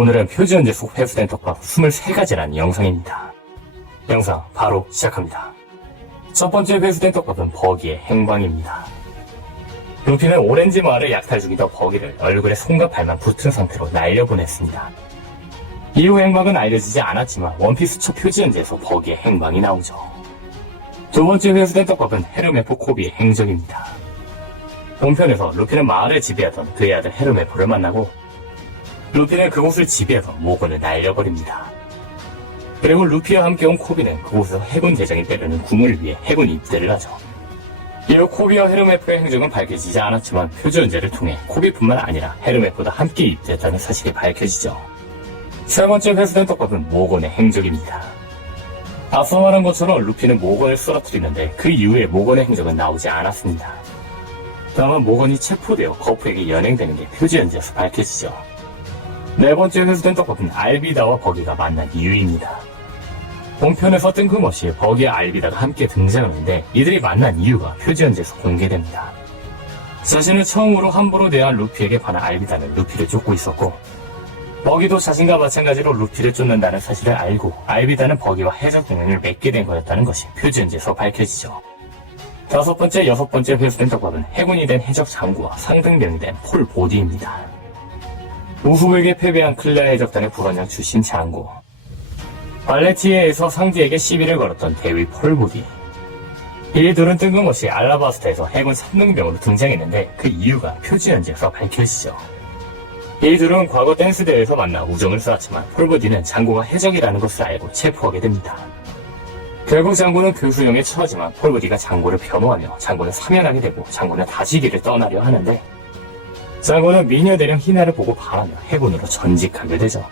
오늘은 표지연재 속 회수된 떡밥 23가지라는 영상입니다. 영상 바로 시작합니다. 첫 번째 회수된 떡밥은 버기의 행방입니다. 루피는 오렌지 마을의 약탈 중이던 버기를 얼굴에 손과 발만 붙은 상태로 날려보냈습니다. 이후 행방은 알려지지 않았지만 원피스 첫 표지연재에서 버기의 행방이 나오죠. 두 번째 회수된 떡밥은 헤르메포 코비의 행적입니다. 본편에서 루피는 마을을 지배하던 그의 아들 헤르메포를 만나고 루피는 그곳을 지배해서 모건을 날려버립니다. 그리고 루피와 함께 온 코비는 그곳에서 해군 대장이 때리는 궁을 위해 해군 입대를 하죠. 이후 코비와 헤르메포의 행적은 밝혀지지 않았지만 표지연재를 통해 코비뿐만 아니라 헤르메포도 함께 입대했다는 사실이 밝혀지죠. 세 번째 회수된 떡밥은 모건의 행적입니다. 앞서 말한 것처럼 루피는 모건을 쓰러뜨리는데 그 이후에 모건의 행적은 나오지 않았습니다. 다만 모건이 체포되어 거프에게 연행되는 게 표지연재에서 밝혀지죠. 네 번째 회수된 떡밥은 알비다와 버기가 만난 이유입니다. 본편에서 뜬금없이 버기와 알비다가 함께 등장하는데 이들이 만난 이유가 표지연재에서 공개됩니다. 자신을 처음으로 함부로 대한 루피에게 반한 알비다는 루피를 쫓고 있었고 버기도 자신과 마찬가지로 루피를 쫓는다는 사실을 알고 알비다는 버기와 해적 동맹을 맺게 된 거였다는 것이 표지연재에서 밝혀지죠. 다섯 번째, 여섯 번째 회수된 떡밥은 해군이 된 해적 장구와 상등병이 된 폴 보디입니다. 우후에게 패배한 클레아 해적단의 불원장 출신 장구, 발레티에에서 상디에게 시비를 걸었던 대위 폴 보디. 이 둘은 뜬금없이 알라바스타에서 해군 3등병으로 등장했는데 그 이유가 표지연재에서 밝혀지죠. 이 둘은 과거 댄스 대회에서 만나 우정을 쌓았지만 폴 보디는 장구가 해적이라는 것을 알고 체포하게 됩니다. 결국 장구는 교수형에 처하지만 폴 보디가 장구를 변호하며 장구는 사면하게 되고 장구는 다시 길을 떠나려 하는데 장구는 미녀 대령 희나를 보고 반하며 해군으로 전직하게 되죠.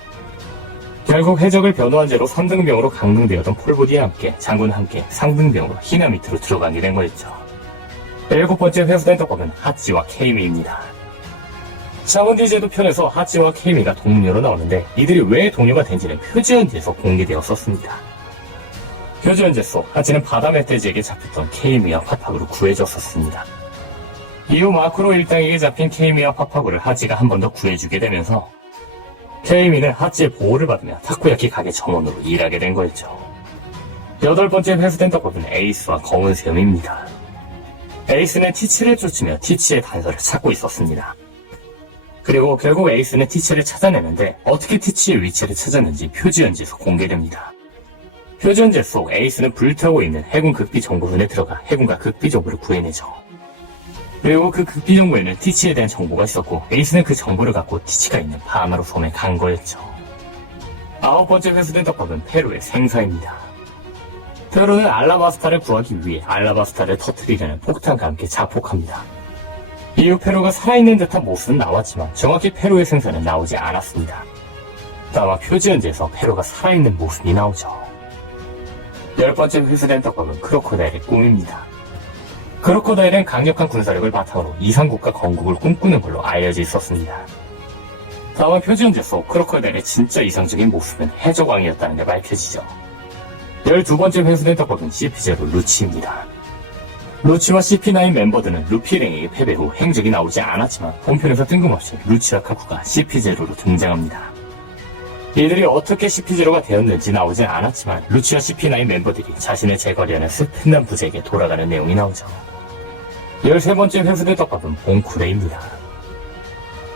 결국 해적을 변호한 죄로 3등병으로 강등되었던 폴보디와 함께 장군은 함께 상등병으로 희나 밑으로 들어가게 된 거였죠. 일곱 번째 회수된 떡밥은 하찌와 케이미입니다. 샤먼디 제도 편에서 하찌와 케이미가 동료로 나오는데 이들이 왜 동료가 된지는 표지연재에서 공개되었었습니다. 표지연재 속 하찌는 바다 멧돼지에게 잡혔던 케이미와 파파구를 구해줬었습니다. 이후 마크로 일당에게 잡힌 케이미와 파파구를 하찌가 한 번 더 구해주게 되면서 케이미는 하찌의 보호를 받으며 타코야키 가게 점원으로 일하게 된 거였죠. 여덟 번째 회수된 떡밥은 에이스와 검은 새움입니다. 에이스는 티치를 쫓으며 티치의 단서를 찾고 있었습니다. 그리고 결국 에이스는 티치를 찾아내는데 어떻게 티치의 위치를 찾았는지 표지연재에서 공개됩니다. 표지연재 속 에이스는 불타고 있는 해군 극비 정보선에 들어가 해군과 극비 정보를 구해내죠. 그리고 그 극비 정보에는 티치에 대한 정보가 있었고 에이스는 그 정보를 갖고 티치가 있는 바하마루 섬에 간 거였죠. 아홉 번째 회수된 떡밥은 페루의 생사입니다. 페루는 알라바스타를 구하기 위해 알라바스타를 터뜨리려는 폭탄과 함께 자폭합니다. 이후 페루가 살아있는 듯한 모습은 나왔지만 정확히 페루의 생사는 나오지 않았습니다. 다만 표지연재에서 페루가 살아있는 모습이 나오죠. 열 번째 회수된 떡밥은 크로코다일의 꿈입니다. 크로코다일은 강력한 군사력을 바탕으로 이상국가 건국을 꿈꾸는 걸로 알려져 있었습니다. 다만 표지연재 속 크로코다일의 진짜 이상적인 모습은 해적왕이었다는 게 밝혀지죠. 12번째 회수된 떡밥은 CP0 루치입니다. 루치와 CP9 멤버들은 루피랭에게 패배 후 행적이 나오지 않았지만 본편에서 뜬금없이 루치와 카쿠가 CP0로 등장합니다. 이들이 어떻게 CP0가 되었는지 나오진 않았지만 루치와 CP9 멤버들이 자신을 제거하려는 스펜단 부제에게 돌아가는 내용이 나오죠. 13번째 회수된 떡밥은 봉쿠레입니다.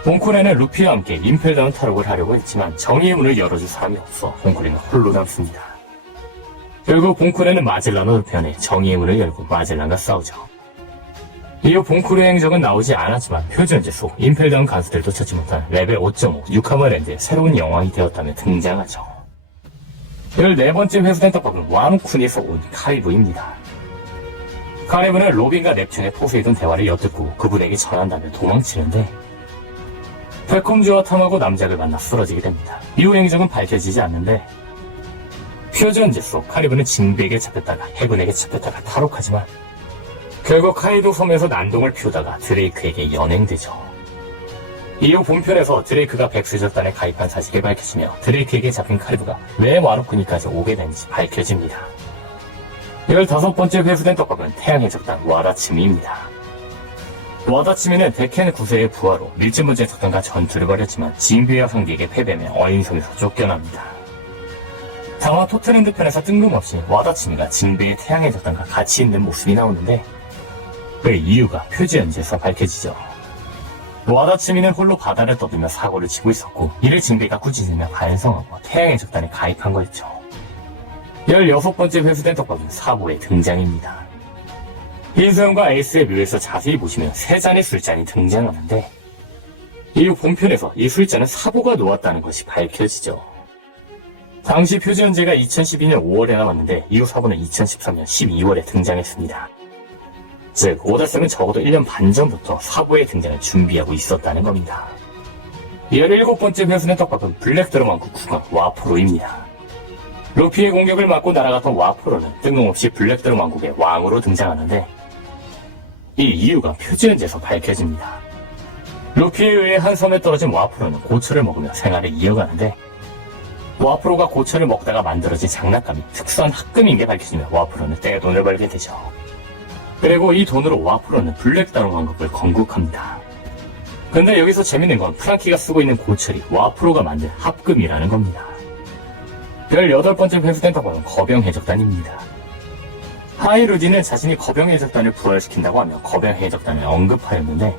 봉쿠레는 루피와 함께 임펠다운 탈옥을 하려고 했지만 정의의 문을 열어줄 사람이 없어 봉쿠레는 홀로 남습니다. 결국 봉쿠레는 마젤란으로 변해 정의의 문을 열고 마젤란과 싸우죠. 이후 봉쿠레의 행적은 나오지 않았지만 표지연재 속 임펠다운 간수들도 찾지 못한 레벨 5.5 유카마랜드의 새로운 여왕이 되었다며 등장하죠. 14번째 회수된 떡밥은 와노쿤에서 온 카리브입니다. 카리브는 로빈과 넵튠의 포세이돈 대화를 엿듣고 그분에게 전한다며 도망치는데 펠콤즈와 탐하고 남작을 만나 쓰러지게 됩니다. 이후 행적은 밝혀지지 않는데 표지연재 속 카리브는 징비에게 잡혔다가 해군에게 잡혔다가 탈옥하지만 결국 카이도 섬에서 난동을 피우다가 드레이크에게 연행되죠. 이후 본편에서 드레이크가 백수저단에 가입한 사실이 밝혀지며 드레이크에게 잡힌 카리브가 왜 와로쿠니까지 오게 된지 밝혀집니다. 15번째 회수된 떡밥은 태양해적단 와라츠미입니다. 와다치미는 데켄 9세의 부하로 밀짚문제 적단과 전투를 벌였지만 진비와 상디에게 패배하며 어인섬에서 쫓겨납니다. 다만 토트랜드 편에서 뜬금없이 와다치미가 진비의 태양의 적단과 같이 있는 모습이 나오는데 그 이유가 표지 연재에서 밝혀지죠. 와다치미는 홀로 바다를 떠들며 사고를 치고 있었고 이를 진비가 꾸짖으며 반성하고 태양의 적단에 가입한 거였죠. 16번째 회수된 떡밥은 사보의 등장입니다. 흰수염과 에이스의 묘에서 자세히 보시면 세 잔의 술잔이 등장하는데 이후 본편에서 이 술잔은 사보가 놓았다는 것이 밝혀지죠. 당시 표지 연재가 2012년 5월에 나왔는데 이후 사보는 2013년 12월에 등장했습니다. 즉 오다쌤은 적어도 1년 반 전부터 사보의 등장을 준비하고 있었다는 겁니다. 17번째 회수된 떡밥은 블랙드럼 왕국 국왕 와포로입니다. 루피의 공격을 맞고 날아갔던 와포로는 뜬금없이 블랙드럼 왕국의 왕으로 등장하는데 이 이유가 표지 연재에서 밝혀집니다. 루피에 의해 한 섬에 떨어진 와포로는 고철을 먹으며 생활을 이어가는데 와포로가 고철을 먹다가 만들어진 장난감이 특수한 합금인 게 밝혀지며 와포로는 떼돈을 벌게 되죠. 그리고 이 돈으로 와포로는 블랙드럼 왕국을 건국합니다. 근데 여기서 재밌는 건 프랑키가 쓰고 있는 고철이 와포로가 만든 합금이라는 겁니다. 18번째 회수된 떡밥은 거병 해적단입니다. 하이루디는 자신이 거병 해적단을 부활시킨다고 하며 거병 해적단을 언급하였는데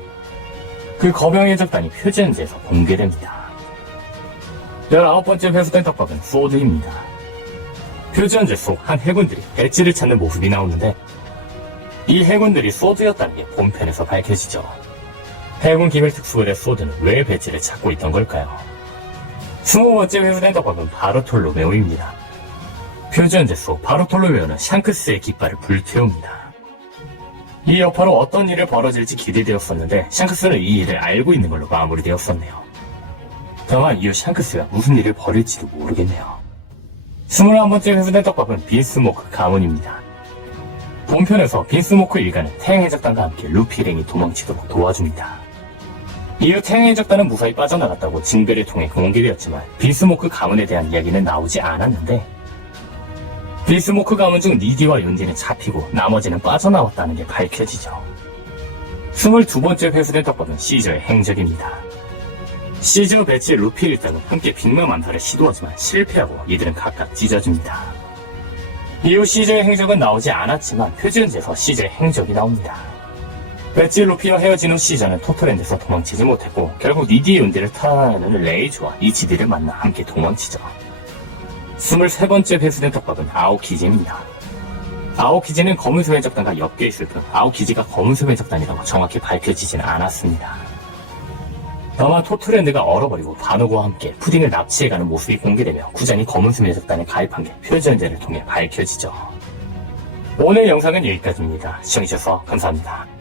그 거병 해적단이 표지 연재에서 공개됩니다. 19번째 회수된 떡밥은 소드입니다. 표지 연재 속 한 해군들이 배지를 찾는 모습이 나오는데 이 해군들이 소드였다는 게 본편에서 밝혀지죠. 해군 기밀 특수부대 소드는 왜 배지를 찾고 있던 걸까요? 20번째 회수된 떡밥은 바르톨로메오입니다. 표지 연재 속 바르톨로메오는 샹크스의 깃발을 불태웁니다. 이 여파로 어떤 일이 벌어질지 기대되었었는데 샹크스는 이 일을 알고 있는 걸로 마무리되었었네요. 다만 이후 샹크스가 무슨 일을 벌일지도 모르겠네요. 21번째 회수된 떡밥은 빈스모크 가문입니다. 본편에서 빈스모크 일가는 태양해적단과 함께 루피랭이 도망치도록 도와줍니다. 이후 태양해적단은 무사히 빠져나갔다고 징별을 통해 공개되었지만 빈스모크 가문에 대한 이야기는 나오지 않았는데 빈스모크 가문 중 니디와 윤디는 잡히고 나머지는 빠져나왔다는 게 밝혀지죠. 22번째 회수된 떡밥은 시저의 행적입니다. 시저, 배치, 루피 일당은 함께 빅맘 암살을 시도하지만 실패하고 이들은 각각 찢어집니다. 이후 시저의 행적은 나오지 않았지만 표지 연재에서 시저의 행적이 나옵니다. 배치 루피와 헤어진 후 시저는 토토랜드에서 도망치지 못했고 결국 니디의 윤디를 탈환하려는 레이즈와 이치디를 만나 함께 도망치죠. 23번째 회수된 떡밥은 아오키지입니다. 아오키지는 검은소 해적단과 엮여 있을 뿐 아오키지가 검은소 해적단이라고 정확히 밝혀지지는 않았습니다. 다만 토트랜드가 얼어버리고 바누고와 함께 푸딩을 납치해가는 모습이 공개되며 구잔이 검은소 해적단에 가입한 게 표지 연재를 통해 밝혀지죠. 오늘 영상은 여기까지입니다. 시청해주셔서 감사합니다.